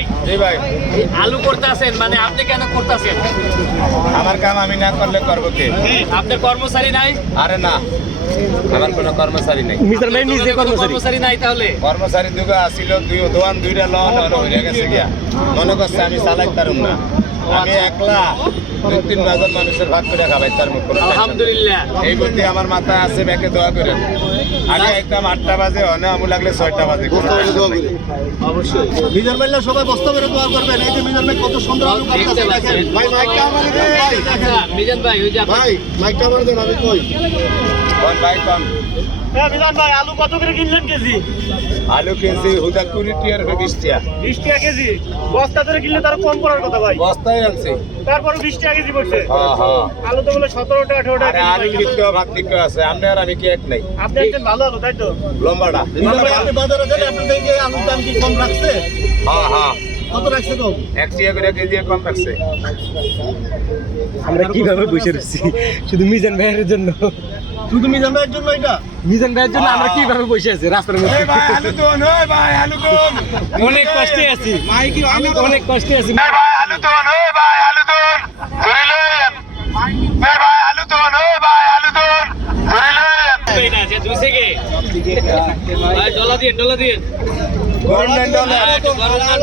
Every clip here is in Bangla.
ভাই জি ভাই, আলু করতেছেন মানে আপনি কেন করতেছেন? আমার কাম আমি না করলে করবো কে? আপনার কর্মচারী নাই? আরে না, আমার কোনো কর্মচারী নেই। মিস্টার ভাই নিজে কর্মচারী নাই তাহলে? কর্মচারী দুগা আসিল, দোয়ান দুইটা লন হয়ে গেছে গিয়া। মনে করছে আমি চালাই পারুম না, আমি একলা 2-3 জন মানুষের ভাগ করে খাবাই তার মুখ। আলহামদুলিল্লাহ। এই বুদ্ধি আমার মাথায় আছে, ব্যাকে দোয়া করেন। আগে একদম 8টা বাজে হয় না, আমু লাগলে 6টা বাজে। অবশ্যই মিজান ভাই সবাই বস্তা করে দোয়া করবেন। এই যে মিজান ভাই কত সুন্দর আলু কাটতেছে দেখেন। ভাই মাইকটা আমারে দেন ভাই। আচ্ছা মিজান ভাই ওই যে ভাই মাইকটা আমারে দেন, আমি কই। কোন ভাই কোন? মিজান ভাই আলু কত করে কিনলেন কেজি? আলু কিনছি হুদা 20 টিয়ার 20 টিয়া। 20 টাকা কেজি। বস্তা ধরে কিনলে তার কম পড়ার কথা ভাই। বস্তায় আনছি। তারপর 20 টাকা কেজি পড়ছে। হ্যাঁ হ্যাঁ। আলু তো বলে 17 টাকা 18 টাকা আরে আলু কেজি। দিতে ভাত দিতে আছে, আপনি আর আমি কি এক নাই? আপনি একজন ভালো আলু তাই তো? লম্বাটা। মিজান ভাই আপনি বাজারে গেলে আপনাদের এই আলুর দাম কি কম রাখছে? হ্যাঁ হ্যাঁ, কত রাখছে কম? 1 টিয়া করে কেজি কম রাখছে। আমরা কিভাবে বসে রয়েছি শুধু মিজান ভাইয়ের জন্য? শুধু মিজান ভাইয়ের জন্য এটা? মিজান ভাইয়ের জন্য আমরা কিভাবে বসে আছি রাস্তার মধ্যে? এই ভাই আলু দোন, ওই ভাই আলু দোন। অনেক কষ্টে আছি, আমি অনেক কষ্টে আছি। এই ভাই আলু দোন, ওই ভাই আলু দোন। ধরে লইন। এই ভাই আলু দোন, ওই ভাই আলু দোন। ধরে লইন। এই না যে দুই থেকে ভাই ডলা দিয়ে গভর্নমেন্ট ডলার।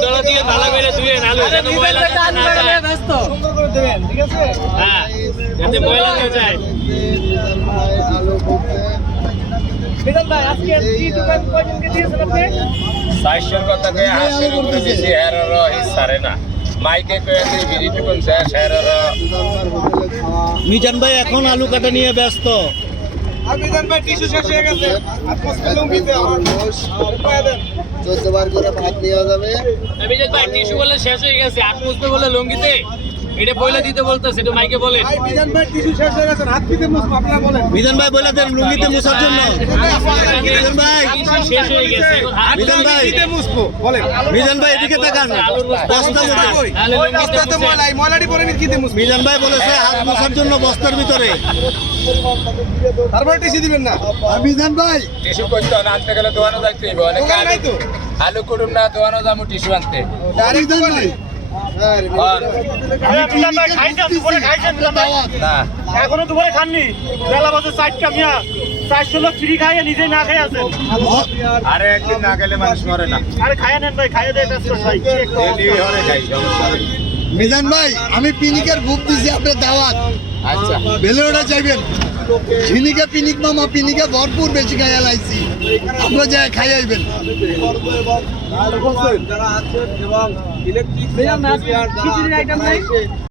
ডলা দিয়ে ভালো করে ধুয়েন আলু যেন ময়লা না যায়। সুন্দর করে দেবেন, ঠিক আছে? হ্যাঁ যাতে ময়লা না যায়। মিজান ভাই আজকে কি দোকান কয়জনকে দিয়েছেন আপনি? 400 কথা কয়ে 80 রুপে দিছি, এর সারে না। মাইকে কয়ে দিই বিড়িটু কোন শেষ, এর মিজান ভাই এখন আলু কাটা নিয়ে ব্যস্ত। মিজান ভাই টিস্যু শেষ হয়ে গেছে। আপনি লুঙ্গি দেন। মিজান ভাই টিস্যু বলে শেষ হয়ে গেছে, আট মুছতে বলে লুঙ্গিতে এটা বইলা দিতে বলতেছে, একটু মাইকে বলেন। মিজান ভাই টিস্যু শেষ হয়ে গেছে। হাত দিতে মুছবো আপনারা বলেন। মিজান ভাই বলে দেন লুঙ্গিতে মোছার জন্য। মিজান ভাই, টিস্যু শেষ হয়ে গেছে, এখন হাত মিজান ভাই, মুছবো বলেন। মিজান ভাই এদিকে তাকান। বস্তা মোছা। তাহলে লুঙ্গিতে মুছে। ময়লাটি পরে নিয়ে কিতে মুছবো। মিজান ভাই বলেছে হাত মোছার জন্য বস্তার ভিতরে। তারপরে টিস্যু দিবেন না। মিজান ভাই টিস্যু করতে হবে, আনতে গেলে দোয়ানো যাইতে হইব। অনেক দোকান নাই তো। আলু কুড়ুম না, দোয়ানো যাবো টিস্যু আনতে। মিজান ভাই আর মিজান ভাই খাইছেন, দুপুরে খাইছেন মিজান ভাই? না, এখনো দুপুরে খাননি? বেলা বাজে 4টা মিয়া। 400 লোক ফ্রি খাইয়ে নিজে না খেয়ে আছেন। আরে একদিন না গেলে মানুষ মরে না। আরে খাইয়ে নেন ভাই, খাইয়ে দেয় ব্যস্ত ভাই। ডেলি হরে খাই, সমস্যা নেই। মিজান ভাই আমি পিনিকের গ্রুপ দিছি আপনার দাওয়াত। আচ্ছা, বেলেওড়া যাইবেন। ঝিনিকে পিনিক মামা পিনিকে ভরপুর বেশি খাইয়া লাইছি। আপনারা যায় খাই আইবেন। যারা আছেন এবং ইলেকট্রিক খিচুড়ির আইটেম নাই।